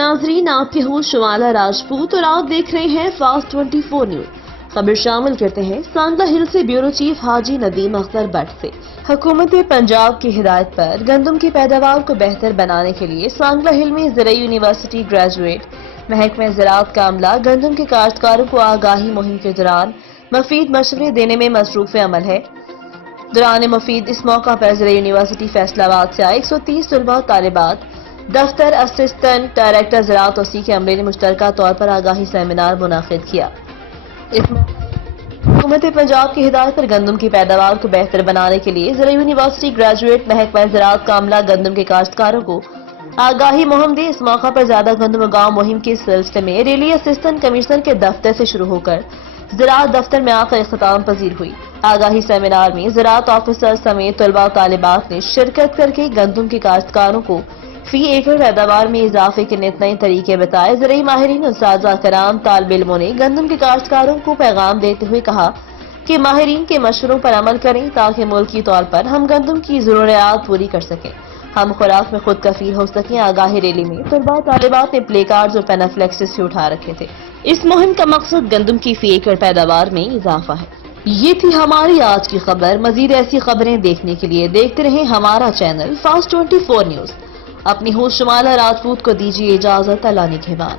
नाजरीन, आपके हूँ शमाला राजपूत और आप देख रहे हैं फास्ट 24 न्यूज। खबर शामिल करते हैं सांगला हिल से ब्यूरो चीफ हाजी नदीम अख्तर भट्ट से। हुकूमत पंजाब की हिदायत पर गंदम की पैदावार को बेहतर बनाने के लिए सांगला हिल में ज़राई यूनिवर्सिटी ग्रेजुएट महकमा ज़राअत का अमला गंदम के काश्तकारों को आगाही मुहिम के दौरान मफीद मशवरे देने में मसरूफ अमल है। दौरान मफीद इस मौका पर ज़राई यूनिवर्सिटी फैसलाबाद से आए 130 तलबा तालिबात दफ्तर असिस्टेंट डायरेक्टर ज़राअत वसी के अमले ने मुश्तरका तौर पर आगाही सेमिनार मुनाकिद किया। इस हुकूमत पंजाब की हिदायत पर गंदम की पैदावार को बेहतर बनाने के लिए ज़राई यूनिवर्सिटी ग्रेजुएट महकमा ज़राअत का अमला गंदम के काश्तकारों को आगाही मुहिम दे। इस मौका पर ज्यादा गंदम उगाओ मुहिम के सिलसिले में रैली असिस्टेंट कमिश्नर के दफ्तर से शुरू होकर ज़राअत दफ्तर में आकर इख्तिताम पजीर हुई। आगाही सेमिनार में ज़राअत ऑफिसर समेत तलबा तालिबात ने शिरकत करके गंदम के काश्तकारों को फी एकड़ पैदावार में इजाफे के नित नए तरीके बताए। ज़राई माहिरीन उस्ताज़ा कराम तालिब इल्मों ने गंदम के काश्तकारों को पैगाम देते हुए कहा कि माहिरीन के मशवरों पर अमल करें ताकि मुल्की तौर पर हम गंदम की ज़रूरियात पूरी कर सकें, हम खुराक में खुद कफील हो सकें। आगाही रैली में तलबा तालिबात ने प्ले कार्ड्स और पेनाफ्लेक्सेस से उठा रखे थे। इस मुहिम का मकसद गंदम की फी एकड़ पैदावार में इजाफा है। ये थी हमारी आज की खबर। मजीद ऐसी खबरें देखने के लिए देखते रहें हमारा चैनल फास्ट 24 न्यूज। अपनी होस्ट शमाला राजपूत को दीजिए इजाजत। अल्लाह निगहबान।